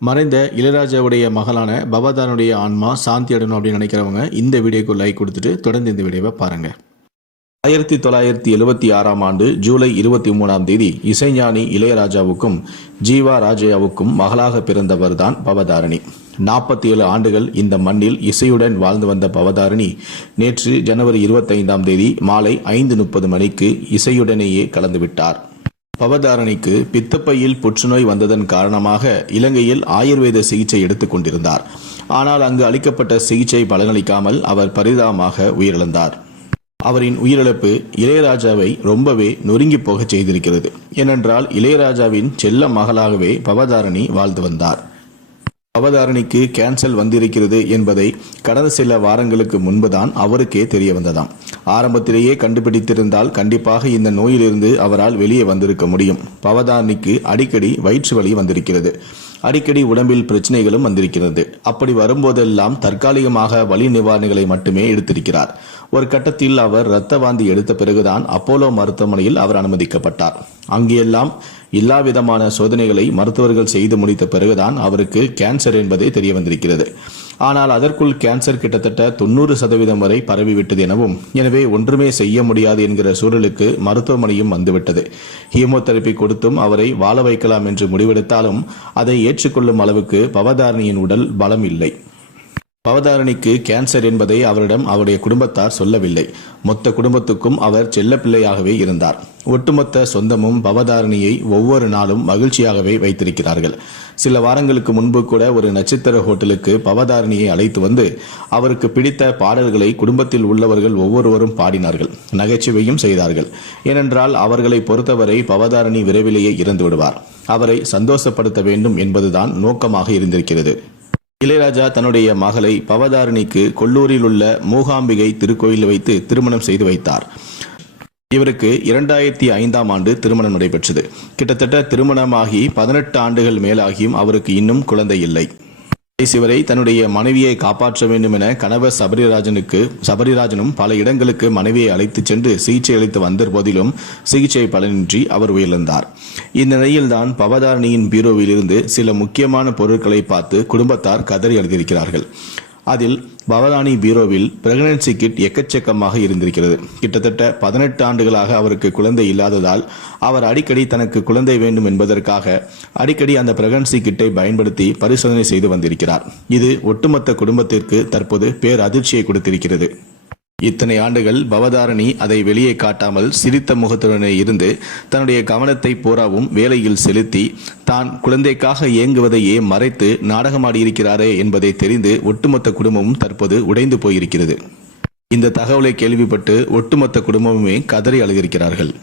மறைந்த இளையராஜாவுடைய மகளான பவதாரனுடைய ஆன்மா சாந்தி அடையணும் அப்படின்னு நினைக்கிறவங்க இந்த வீடியோக்கு லைக் கொடுத்துட்டு தொடர்ந்து இந்த வீடியோவை பாருங்க. 1976ஆம் ஆண்டு ஜூலை 23ஆம் தேதி இசைஞானி இளையராஜாவுக்கும் ஜீவா ராஜையாவுக்கும் மகளாக பிறந்தவர் தான் பவதாரணி. 47 ஆண்டுகள் இந்த மண்ணில் இசையுடன் வாழ்ந்து வந்த பவதாரணி நேற்று ஜனவரி 25ஆம் தேதி மாலை 5:30 மணிக்கு இசையுடனேயே கலந்துவிட்டார். பவதாரணிக்கு பித்தப்பையில் புற்றுநோய் வந்ததன் காரணமாக இலங்கையில் ஆயுர்வேத சிகிச்சை எடுத்துக் கொண்டிருந்தார். ஆனால் அங்கு அளிக்கப்பட்ட சிகிச்சை பலனளிக்காமல் அவர் பரிதாபமாக உயிரிழந்தார். அவரின் உயிரிழப்பு இளையராஜாவை ரொம்பவே நொறுங்கி போக செய்திருக்கிறது. ஏனென்றால் இளையராஜாவின் செல்ல மகளாகவே பவதாரணி வாழ்ந்து வந்தார். பவதாரணிக்கு கேன்சர் வந்திருக்கிறது என்பதை கடந்த சில வாரங்களுக்கு முன்புதான் அவருக்கே தெரிய வந்ததாம். ஆரம்பத்திலேயே கண்டுபிடித்திருந்தால் கண்டிப்பாக இந்த நோயிலிருந்து அவரால் வெளியே வந்திருக்க முடியும். பவதாரணிக்கு அடிக்கடி வயிற்று வலி வந்திருக்கிறது. அடிக்கடி உடம்பில் பிரச்சனைகளும் வந்திருக்கிறது. அப்படி வரும்போதெல்லாம் தற்காலிகமாக வலி நிவாரணிகளை மட்டுமே எடுத்திருக்கிறார். ஒரு கட்டத்தில் அவர் இரத்த வாந்தி எடுத்த பிறகுதான் அப்போலோ மருத்துவமனையில் அவர் அனுமதிக்கப்பட்டார். அங்கெல்லாம் எல்லா விதமான சோதனைகளை மருத்துவர்கள் செய்து முடித்த பிறகுதான் அவருக்கு கேன்சர் என்பதே தெரிய வந்திருக்கிறது. ஆனால் அதற்குள் கேன்சர் கிட்டத்தட்ட 90% வரை பரவிவிட்டது எனவும், எனவே ஒன்றுமே செய்ய முடியாது என்கிற சூழலுக்கு மருத்துவமனையும் வந்துவிட்டது. ஹீமோதெரபி கொடுத்தும் அவரை வாழ வைக்கலாம் என்று முடிவெடுத்தாலும் அதை ஏற்றுக்கொள்ளும் அளவுக்கு பவதாரணியின் உடல் பலம் இல்லை. பவதாரணிக்கு கேன்சர் என்பதை அவரிடம் அவருடைய குடும்பத்தார் சொல்லவில்லை. மொத்த குடும்பத்துக்கும் அவர் செல்லப்பிள்ளையாகவே இருந்தார். ஒட்டுமொத்த சொந்தமும் பவதாரணியை ஒவ்வொரு நாளும் மகிழ்ச்சியாகவே வைத்திருக்கிறார்கள். சில வாரங்களுக்கு முன்பு கூட ஒரு நட்சத்திர ஹோட்டலுக்கு பவதாரணியை அழைத்து வந்து அவருக்கு பிடித்த பாடல்களை குடும்பத்தில் உள்ளவர்கள் ஒவ்வொருவரும் பாடினார்கள், நகைச்சுவையும் செய்தார்கள். ஏனென்றால் அவர்களை பொறுத்தவரை பவதாரணி விரைவிலேயே இறந்து விடுவார். அவரை சந்தோஷப்படுத்த வேண்டும் என்பதுதான் நோக்கமாக இருந்திருக்கிறது. இளையராஜா தன்னுடைய மகளை பவதாரணிக்கு கொல்லூரில் உள்ள மூகாம்பிகை திருக்கோயிலில் வைத்து திருமணம் செய்து வைத்தார். இவருக்கு 2005ஆம் ஆண்டு திருமணம் நடைபெற்றது. கிட்டத்தட்ட திருமணமாகி 18 ஆண்டுகள் மேலாகியும் அவருக்கு இன்னும் குழந்தை இல்லை. சிவரை தன்னுடைய மனைவியை காப்பாற்ற வேண்டும் என கணவர் சபரிராஜனும் பல இடங்களுக்கு மனைவியை அழைத்துச் சென்று சிகிச்சை அளித்து வந்த போதிலும் சிகிச்சை பலனின்றி அவர் உயிரிழந்தார். இந்த நிலையில்தான் பவதாரணியின் பீரோவில் இருந்து சில முக்கியமான பொருட்களை பார்த்து குடும்பத்தார் கதறி அழுதிருக்கிறார்கள். அதில் பவதாரணி பீரோவில் பிரெக்னன்சி கிட் எக்கச்சக்கமாக இருந்திருக்கிறது. கிட்டத்தட்ட 18 ஆண்டுகளாக அவருக்கு குழந்தை இல்லாததால் அவர் அடிக்கடி தனக்கு குழந்தை வேண்டும் என்பதற்காக அடிக்கடி அந்த பிரெக்னன்சி கிட்டை பயன்படுத்தி பரிசோதனை செய்து வந்திருக்கிறார். இது ஒட்டுமொத்த குடும்பத்திற்கு தற்போது பேரதிர்ச்சியை கொடுத்திருக்கிறது. இத்தனை ஆண்டுகள் பவதாரணி அதை வெளியே காட்டாமல் சிரித்த முகத்துடனே இருந்து தன்னுடைய கவனத்தை பூராவும் வேலையில் செலுத்தி தான் குழந்தைக்காக இயங்குவதையே மறைத்து நாடகமாடியிருக்கிறாரே என்பதை தெரிந்து ஒட்டுமொத்த குடும்பமும் தற்போது உடைந்து போயிருக்கிறது. இந்த தகவலை கேள்விப்பட்டு ஒட்டுமொத்த குடும்பமுமே கதறி அழுகிறார்கள்.